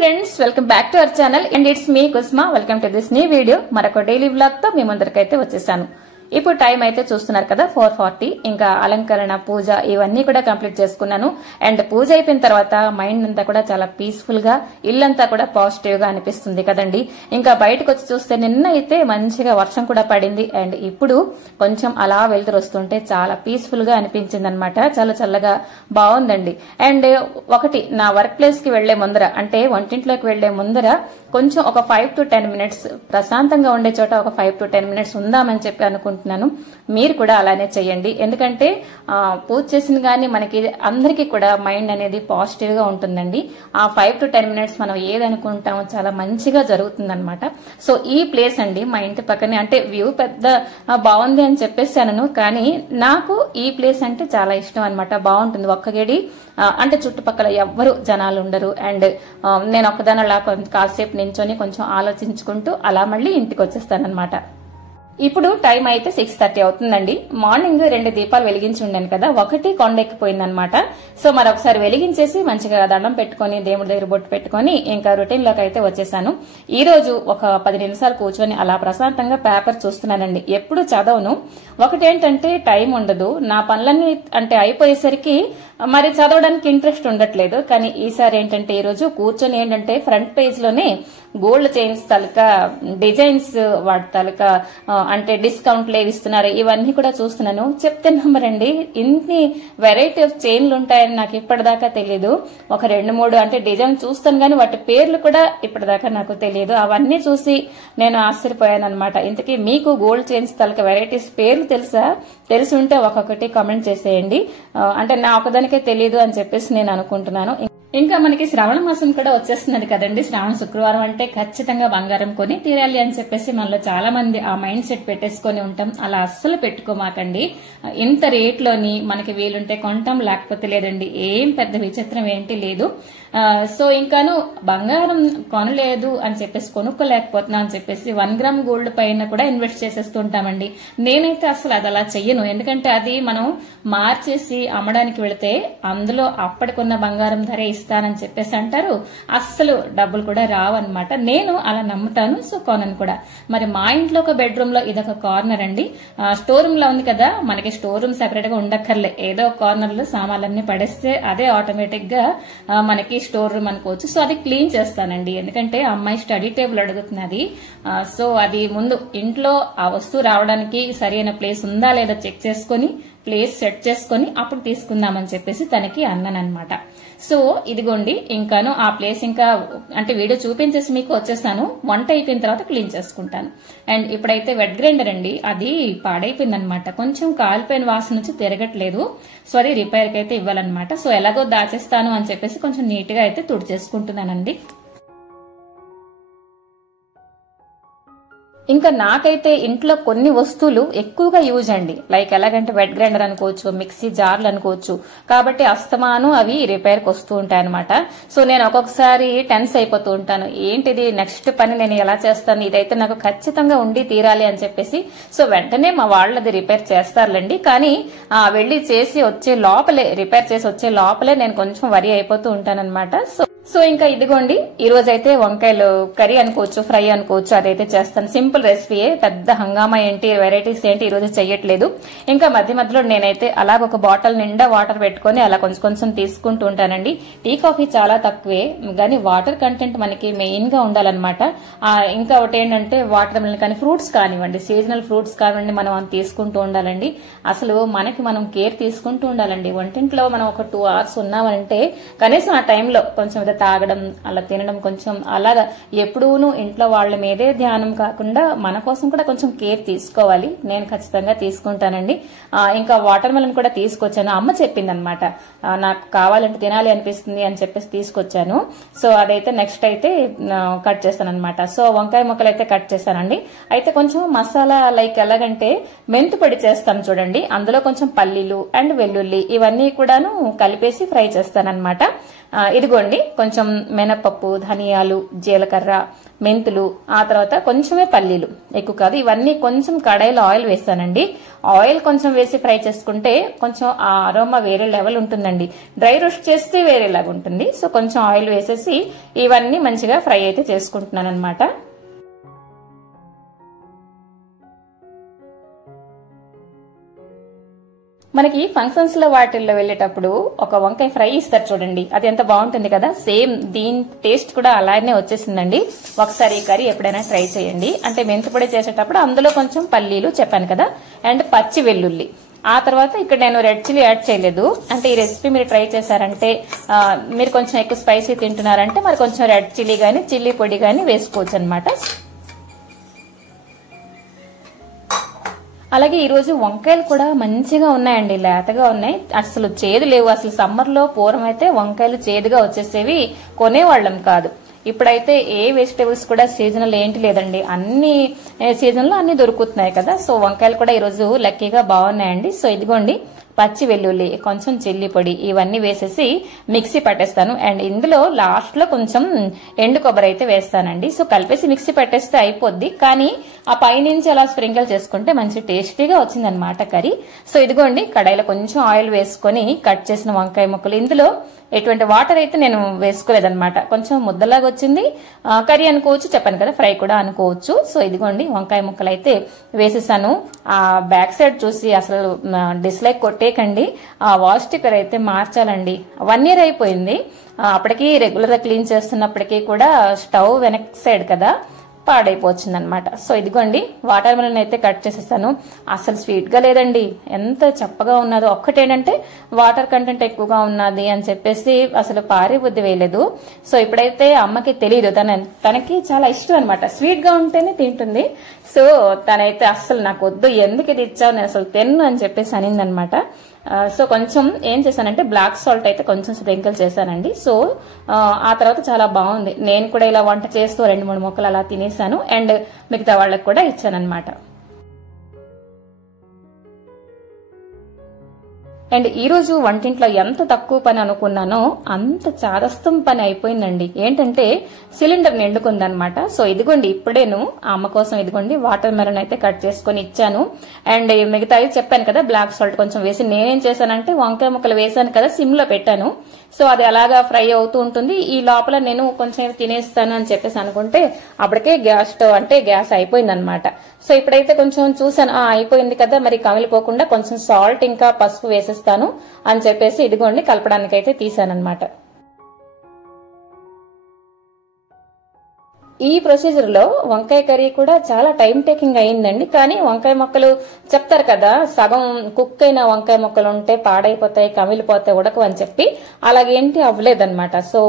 Friends, welcome back to our channel and it's me Kusma. Welcome to this new video. మరొక daily vlog తో మీ ముందరికైతే వచ్చేసాను. ఇప్పుడు time అయితే చూస్తున్నారు కదా 4:40. ఇంకా అలంకరణ, పూజ ఇవన్నీ కూడా కంప్లీట్ చేసుకున్నాను. అండ్ పూజ అయిపోయిన తర్వాత మైండ్ అంతా కూడా చాలా పీస్ఫుల్ గా, ఇల్లంతా కూడా పాజిటివ్ గా అనిపిస్తుంది కదండి. ఇంకా బయటకు వచ్చి చూస్తే నిన్న అయితే మంచిగా వర్షం కూడా పడింది. అండ్ ఇప్పుడు కొంచెం అలా వెళ్తురు వస్తుంటే చాలా పీస్ఫుల్ గా అనిపించింది అనమాట. చాలా చల్లగా బాగుందండి. అండ్ ఒకటి, నా వర్క్ ప్లేస్ కి వెళ్లే ముందర, అంటే వంటింట్లోకి వెళ్లే ముందర కొంచెం ఒక 5 to 10 minutes ప్రశాంతంగా ఉండే చోట ఒక 5 to 10 minutes ఉందామని చెప్పి అనుకుంటున్నాను. మీరు కూడా అలానే చేయండి. ఎందుకంటే పూజ చేసిన గానీ మనకి అందరికీ కూడా మైండ్ అనేది పాజిటివ్ గా ఉంటుందండి. ఆ 5 to 10 minutes మనం ఏదనుకుంటామో చాలా మంచిగా జరుగుతుంది అనమాట. సో ఈ ప్లేస్ అండి మా ఇంటి పక్కనే, అంటే వ్యూ పెద్ద బాగుంది అని చెప్పేసాను, కానీ నాకు ఈ ప్లేస్ అంటే చాలా ఇష్టం అనమాట. బాగుంటుంది. ఒక్క గడి అంటే చుట్టుపక్కల ఎవ్వరు జనాలు ఉండరు. అండ్ నేను ఒక్కదాని అలా కాసేపు నించొని కొంచెం ఆలోచించుకుంటూ అలా మళ్ళీ ఇంటికి వచ్చేస్తానమాట. ఇప్పుడు టైం అయితే 6:30 అవుతుందండి. మార్నింగ్ 2 దీపాలు వెలిగించి ఉండాను కదా, ఒకటి కొండెక్కిపోయిందనమాట. సో మరొకసారి వెలిగించేసి మంచిగా దండం పెట్టుకుని దేవుడి దగ్గర బొట్టు పెట్టుకుని ఇంకా రొటీన్ లోకి అయితే వచ్చేసాను. ఈ రోజు ఒక 10 నిమిషాలు కూర్చొని అలా ప్రశాంతంగా పేపర్ చూస్తున్నానండి. ఎప్పుడు చదవను. ఒకటేంటంటే టైం ఉండదు. నా పనులన్నీ అంటే అయిపోయేసరికి మరి చదవడానికి ఇంట్రెస్ట్ ఉండట్లేదు. కానీ ఈసారి ఏంటంటే ఈ రోజు కూర్చొని ఏంటంటే ఫ్రంట్ పేజ్ లోనే గోల్డ్ చైన్స్ తాలూకా డిజైన్స్, వాటి తాలూకా అంటే డిస్కౌంట్లు ఏవి ఇస్తున్నారు ఇవన్నీ కూడా చూస్తున్నాను. చెప్తే నమ్మరండి, ఇన్ని వెరైటీ ఆఫ్ చైన్లు ఉంటాయని నాకు ఇప్పటిదాకా తెలియదు. ఒక 2-3 అంటే డిజైన్ చూస్తాను కానీ వాటి పేర్లు కూడా ఇప్పటిదాకా నాకు తెలియదు. అవన్నీ చూసి నేను ఆశ్చర్యపోయాను అనమాట. ఇంతకీ మీకు గోల్డ్ చైన్స్ తాలూకా వెరైటీస్ పేర్లు తెలుసా? తెలిసి ఉంటే ఒక్కొక్కటి కామెంట్ చేసేయండి. అంటే నా ఒకదానికే తెలియదు అని చెప్పేసి నేను అనుకుంటున్నాను. ఇంకా మనకి శ్రావణ మాసం కూడా వచ్చేస్తున్నది కదండి. శ్రావణ శుక్రవారం అంటే ఖచ్చితంగా బంగారం కొని తీరాలి అని చెప్పేసి మనలో చాలా మంది ఆ మైండ్ సెట్ పెట్టేసుకొని ఉంటాం. అలా అస్సలు పెట్టుకోమాకండి. ఇంత రేట్లోని మనకి వీలుంటే కొంటాం, లేకపోతే లేదండి. ఏం పెద్ద విచిత్రం ఏంటి లేదు. సో ఇంకాను బంగారం కొనలేదు అని చెప్పేసి, కొనుక్కోలేకపోతున్నా అని చెప్పేసి 1 గ్రామ్ గోల్డ్ పైన కూడా ఇన్వెస్ట్ చేసేస్తుంటామండి. నేనైతే అసలు అది అలా చెయ్యను. ఎందుకంటే అది మనం మార్చేసి అమ్మడానికి వెళితే అందులో అప్పటికున్న బంగారం ధర ఇస్తానని చెప్పేసి అంటారు. అస్సలు డబ్బులు కూడా రావన్నమాట. నేను అలా నమ్ముతాను. సో కొనను కూడా. మరి మా ఇంట్లో ఒక బెడ్రూమ్ లో ఇదొక కార్నర్ అండి. స్టోర్ రూమ్ లో ఉంది కదా, మనకి స్టోర్ రూమ్ సెపరేట్ గా ఉండక్కర్లే. ఏదో కార్నర్ లో సామాన్లన్నీ పడేస్తే అదే ఆటోమేటిక్ గా మనకి స్టోర్ రూమ్ అనుకోవచ్చు. సో అది క్లీన్ చేస్తానండి. ఎందుకంటే అమ్మాయి స్టడీ టేబుల్ అడుగుతున్నది. సో అది ముందు ఇంట్లో ఆ వస్తువు రావడానికి సరైన ప్లేస్ ఉందా లేదా చెక్ చేసుకుని ప్లేస్ సెట్ చేసుకుని అప్పుడు తీసుకుందామని చెప్పేసి తనకి అన్నానమాట. సో ఇదిగోండి, ఇంకాను ఆ ప్లేస్ ఇంకా అంటే వీడియో చూపించేసి మీకు వచ్చేసాను. వంట అయిపోయిన తర్వాత క్లీన్ చేసుకుంటాను. అండ్ ఇప్పుడైతే వెట్ గ్రైండర్ అండి, అది పాడైపోయింది అనమాట. కొంచెం కాలిపోయిన వాసన నుంచి తిరగట్లేదు. సో అది రిపేర్ కి అయితే ఇవ్వాలన్నమాట. సో ఎలాగో దాచేస్తాను అని చెప్పేసి కొంచెం నీట్ గా అయితే తుడిచేసుకుంటున్నానండి. ఇంకా నాకైతే ఇంట్లో కొన్ని వస్తువులు ఎక్కువగా యూజ్ అండి. లైక్ ఎలాగంటే వెట్ గ్రైండర్ అనుకోవచ్చు, మిక్సీ జార్లు అనుకోవచ్చు. కాబట్టి అస్తమాను అవి రిపేర్ కి వస్తూ ఉంటాయి అనమాట. సో నేను ఒక్కొక్కసారి టెన్స్ అయిపోతూ ఉంటాను. ఏంటిది నెక్స్ట్ పని నేను ఎలా చేస్తాను, ఇదైతే నాకు ఖచ్చితంగా ఉండి తీరాలి అని చెప్పేసి. సో వెంటనే మా వాళ్ళది రిపేర్ చేస్తారులేండి. కానీ వెళ్లి చేసి వచ్చే లోపలే, రిపేర్ చేసి వచ్చే లోపలే నేను కొంచెం వరి అయిపోతూ ఉంటాను అనమాట. సో ఇంకా ఇదిగోండి, ఈ రోజైతే వంకాయలు కర్రీ అనుకోవచ్చు, ఫ్రై అనుకోవచ్చు, అదైతే చేస్తాను. సింపుల్ రెసిపీయే, పెద్ద హంగామా ఏంటి, వెరైటీస్ ఏంటి ఈ రోజు చెయ్యట్లేదు. ఇంకా మధ్య మధ్యలో నేనైతే అలాగ ఒక బాటిల్ నిండా వాటర్ పెట్టుకుని అలా కొంచెం కొంచెం తీసుకుంటూ ఉంటానండి. టీ కాఫీ చాలా తక్కువే, కానీ వాటర్ కంటెంట్ మనకి మెయిన్ గా ఉండాలన్నమాట. ఇంకా ఒకటి ఏంటంటే వాటర్ మిలన్ కానీ ఫ్రూట్స్ కానివ్వండి, సీజనల్ ఫ్రూట్స్ కానివ్వండి, మనం తీసుకుంటూ ఉండాలండి. అసలు మనకి మనం కేర్ తీసుకుంటూ ఉండాలండి. వంటింట్లో మనం ఒక 2 hours ఉన్నామంటే కనీసం ఆ టైంలో కొంచెం తాగడం, అలా తినడం, కొంచెం అలాగా ఎప్పుడూను ఇంట్లో వాళ్ళ మీదే ధ్యానం కాకుండా మన కోసం కూడా కొంచెం కేర్ తీసుకోవాలి. నేను ఖచ్చితంగా తీసుకుంటానండి. ఇంకా వాటర్ మెలన్ కూడా తీసుకొచ్చాను. అమ్మ చెప్పింది అనమాట, నాకు కావాలంటే తినాలి అనిపిస్తుంది అని చెప్పేసి తీసుకొచ్చాను. సో అదైతే నెక్స్ట్ అయితే కట్ చేస్తాను అనమాట. సో వంకాయ ముక్కలు అయితే కట్ చేస్తానండి. అయితే కొంచెం మసాలా లైక్ ఎలాగంటే మెంతు పొడి చేస్తాను చూడండి, అందులో కొంచెం పల్లీలు అండ్ వెల్లుల్లి ఇవన్నీ కూడాను కలిపేసి ఫ్రై చేస్తానన్నమాట. ఇదిగోండి కొంచెం మినపప్పు, ధనియాలు, జీలకర్ర, మెంతులు, ఆ తర్వాత కొంచెమే పల్లీలు, ఎక్కువ కాదు. ఇవన్నీ కొంచెం కడాయిలో ఆయిల్ వేస్తానండి. ఆయిల్ కొంచెం వేసి ఫ్రై చేసుకుంటే కొంచెం ఆ అరోమా వేరే లెవెల్ ఉంటుందండి. డ్రై రోస్ట్ చేస్తే వేరేలాగా ఉంటుంది. సో కొంచెం ఆయిల్ వేసేసి ఇవన్నీ మంచిగా ఫ్రై అయితే చేసుకుంటున్నాను అనమాట. మనకి ఫంక్షన్స్ లో వాటిల్లో వెళ్లేటప్పుడు ఒక వంకాయ ఫ్రై ఇస్తారు చూడండి, అది ఎంత బాగుంటుంది కదా. సేమ్ దీని టేస్ట్ కూడా అలానే వచ్చేసిందండి. ఒకసారి ఈ కర్రీ ఎప్పుడైనా ట్రై చేయండి. అంటే మెంతిపొడి చేసేటప్పుడు అందులో కొంచెం పల్లీలు చెప్పాను కదా, అండ్ పచ్చి వెల్లుల్లి. ఆ తర్వాత ఇక్కడ నేను రెడ్ చిల్లీ యాడ్ చేయలేదు. అంటే ఈ రెసిపీ మీరు ట్రై చేశారంటే, మీరు కొంచెం ఎక్కువ స్పైసీ తింటున్నారంటే మరి కొంచెం రెడ్ చిల్లీ గానీ చిల్లీ పొడి గానీ వేసుకోవచ్చు అనమాట. అలాగే ఈ రోజు వంకాయలు కూడా మంచిగా ఉన్నాయండి, లేతగా ఉన్నాయి, అసలు చేదు లేవు. అసలు సమ్మర్ లో పూర్వం అయితే వంకాయలు చేదుగా వచ్చేసేవి, కొనేవాళ్ళం కాదు. ఇప్పుడైతే ఏ వెజిటేబుల్స్ కూడా సీజనల్ ఏంటి లేదండి, అన్ని సీజన్ లో అన్ని దొరుకుతున్నాయి కదా. సో వంకాయలు కూడా ఈ రోజు లక్కీగా బాగున్నాయండి. సో ఇదిగోండి పచ్చి వెల్లుల్లి, కొంచెం చిల్లీ పొడి, ఇవన్నీ వేసేసి మిక్సీ పట్టేస్తాను. అండ్ ఇందులో లాస్ట్ లో కొంచెం ఎండు కొబ్బరి అయితే వేస్తానండి. సో కలిపేసి మిక్సీ పట్టేస్తే అయిపోద్ది. కానీ ఆ పైనుంచి అలా స్ప్రింకిల్ చేసుకుంటే మంచి టేస్టీగా వచ్చిందనమాట కర్రీ. సో ఇదిగోండి కడాయిలో కొంచెం ఆయిల్ వేసుకొని కట్ చేసిన వంకాయ ముక్కలు, ఇందులో ఎటువంటి వాటర్ అయితే నేను వేసుకోలేదనమాట. కొంచెం ముద్దలాగా వచ్చింది. కర్రీ అనుకోవచ్చు, చెప్పాను కదా ఫ్రై కూడా అనుకోవచ్చు. సో ఇదిగోండి వంకాయ ముక్కలు అయితే వేసేసాను. ఆ బ్యాక్ సైడ్ చూసి అసలు డిస్లైక్ కొట్టేకండి. ఆ వాల్ స్టిక్కర్ అయితే మార్చాలండి. 1 year అయిపోయింది. అప్పటికి రెగ్యులర్ గా క్లీన్ చేస్తున్నప్పటికీ కూడా స్టవ్ వెనక్ సైడ్ కదా పాడైపోతుంది అనమాట. సో ఇదిగోండి వాటర్ మెలన్ అయితే కట్ చేసేసాను. అసలు స్వీట్ గా లేదండి, ఎంత చప్పగా ఉన్నదో. ఒక్కటేంటంటే వాటర్ కంటెంట్ ఎక్కువగా ఉన్నది అని చెప్పేసి అసలు పారే బుద్ధి వేయలేదు. సో ఇప్పుడైతే అమ్మకి తెలియదు, తనకి చాలా ఇష్టం అనమాట, స్వీట్ గా ఉంటేనే తింటుంది. సో తనైతే అస్సలు నాకు వద్దు, ఎందుకు ఇది ఇచ్చావు, నేను అసలు తిన్ను అని చెప్పేసి అనిందనమాట. సో కొంచెం ఏం చేశానంటే బ్లాక్ సాల్ట్ అయితే కొంచెం స్ప్రింకిల్ చేశానండి. సో ఆ తర్వాత చాలా బాగుంది. నేను కూడా ఇలా వంట చేస్తూ 2-3 ముక్కలు అలా తినేసాను. అండ్ మిగతా వాళ్ళకి కూడా ఇచ్చానమాట. అండ్ ఈ రోజు వంటింట్లో ఎంత తక్కువ పని అనుకున్నానో అంత చాదస్తం పని అయిపోయిందండి. ఏంటంటే సిలిండర్ నిండుకుందనమాట. సో ఇదిగోండి ఇప్పుడేను అమ్మ కోసం ఇదిగోండి వాటర్ మెలన్ అయితే కట్ చేసుకుని ఇచ్చాను. అండ్ మిగతా చెప్పాను కదా బ్లాక్ సాల్ట్ కొంచెం వేసి, నేనేం చేశానంటే వంకాయ ముక్కలు వేసాను కదా సిమ్ లో పెట్టాను. సో అది అలాగా ఫ్రై అవుతూ ఉంటుంది. ఈ లోపల నేను కొంచెం తినేస్తాను అని చెప్పేసి అనుకుంటే అప్పటికే గ్యాస్ స్టవ్ అంటే గ్యాస్ అయిపోయింది అనమాట. సో ఇప్పుడైతే కొంచెం చూసాను, అయిపోయింది కదా, మరి కమిలిపోకుండా కొంచెం సాల్ట్ ఇంకా పసుపు వేసేస్తాను అని చెప్పేసి ఇదిగోండి కలపడానికి అయితే తీసానమాట. ఈ ప్రొసీజర్ లో వంకాయ కర్రీ కూడా చాలా టైం టేకింగ్ అయిందండి. కానీ వంకాయ ముక్కలు చెప్తారు కదా, సగం కుక్ అయిన వంకాయ ముక్కలు ఉంటే పాడైపోతాయి, కమిలిపోతాయి, ఉడకవు అని చెప్పి, అలాగేంటి అవ్వలేదన్నమాట. సో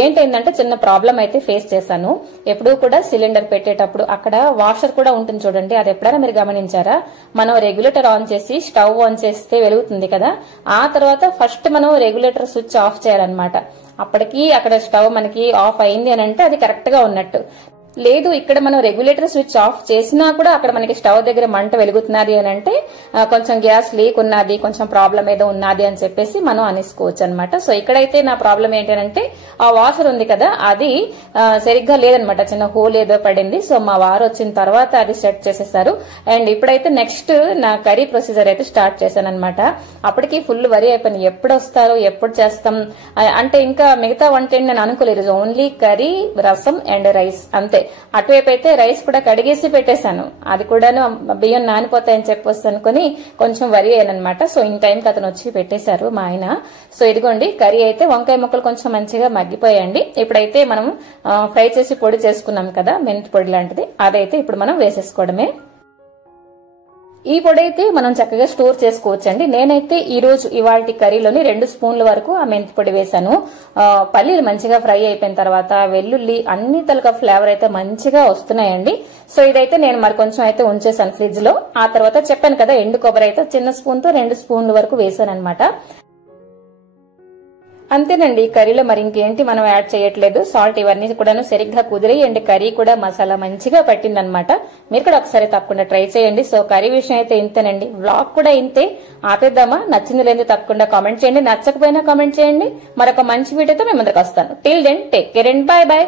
ఏంటైందంటే చిన్న ప్రాబ్లం అయితే ఫేస్ చేశాను. ఎప్పుడూ కూడా సిలిండర్ పెట్టేటప్పుడు అక్కడ వాషర్ కూడా ఉంటుంది చూడండి, అది ఎప్పుడైనా మీరు గమనించారా? మనం రెగ్యులేటర్ ఆన్ చేసి స్టవ్ ఆన్ చేస్తే వెలుగుతుంది కదా, ఆ తర్వాత ఫస్ట్ మనం రెగ్యులేటర్ స్విచ్ ఆఫ్ చేయాలన్నమాట. అప్పటికి అక్కడ స్టవ్ మనకి ఆఫ్ అయింది అని అంటే అది కరెక్ట్ గా ఉన్నట్టు. లేదు ఇక్కడ మనం రెగ్యులేటర్ స్విచ్ ఆఫ్ చేసినా కూడా అక్కడ మనకి స్టవ్ దగ్గర మంట వెలుగుతున్నది అని అంటే కొంచెం గ్యాస్ లీక్ ఉన్నది, కొంచెం ప్రాబ్లం ఏదో ఉన్నది అని చెప్పేసి మనం అనేసుకోవచ్చు అనమాట. సో ఇక్కడైతే నా ప్రాబ్లం ఏంటంటే ఆ వాషర్ ఉంది కదా అది సరిగ్గా లేదనమాట, చిన్న హోల్ ఏదో పడింది. సో మా వారు వచ్చిన తర్వాత అది సెట్ చేసేసారు. అండ్ ఇప్పుడైతే నెక్స్ట్ నా కర్రీ ప్రొసీజర్ అయితే స్టార్ట్ చేశాను అనమాట. అప్పటికి ఫుల్ వరి అయిపోయింది, ఎప్పుడు వస్తారు, ఎప్పుడు చేస్తాం అంటే. ఇంకా మిగతా వంట ఏంటి నేను అనుకోలేదు, ఓన్లీ కర్రీ, రసం అండ్ రైస్ అంతే. అటువైపు అయితే రైస్ కూడా కడిగేసి పెట్టేశాను, అది కూడాను బియ్యం నానిపోతాయని చెప్పొచ్చు అనుకుని కొంచెం వరి అయ్యానమాట. సో ఇన్ టైంకి అతను వచ్చి పెట్టేశారు మా ఆయన. సో ఇదిగోండి కర్రీ అయితే వంకాయ ముక్కలు కొంచెం మంచిగా మగ్గిపోయాయండి. ఇప్పుడైతే మనం ఫ్రై చేసి పొడి చేసుకున్నాం కదా మెంతి పొడి లాంటిది, అదైతే ఇప్పుడు మనం వేసేసుకోవడమే. ఈ పొడి అయితే మనం చక్కగా స్టోర్ చేసుకోవచ్చండి. నేనైతే ఈ రోజు ఇవాల్టి కర్రీలోని 2 స్పూన్ల వరకు ఆ మెంతి పొడి వేసాను. పల్లీలు మంచిగా ఫ్రై అయిపోయిన తర్వాత వెల్లుల్లి అన్ని తలక ఫ్లేవర్ అయితే మంచిగా వస్తున్నాయండి. సో ఇదైతే నేను మరి కొంచెం అయితే ఉంచేసాను ఫ్రిడ్జ్ లో. ఆ తర్వాత చెప్పాను కదా ఎండు కొబ్బరి అయితే చిన్న స్పూన్ తో 2 స్పూన్ల వరకు వేసాను అనమాట. అంతేనండి, కర్రీలో మరి ఇంకేంటి మనం యాడ్ చేయట్లేదు. సాల్ట్ ఇవన్నీ కూడాను సరిగ్గా కుదిరి అండ్ కర్రీ కూడా మసాలా మంచిగా పట్టిందనమాట. మీరు కూడా ఒకసారి తప్పకుండా ట్రై చేయండి. సో కర్రీ విషయం అయితే ఇంతేనండి, వ్లాగ్ కూడా ఇంతే. ఆపేద్దామా? నచ్చింది లేదు తప్పకుండా కామెంట్ చేయండి, నచ్చకపోయినా కామెంట్ చేయండి. మరొక మంచి వీడియోతో మేము ముందుకు వస్తాను. Till then take care and bye by.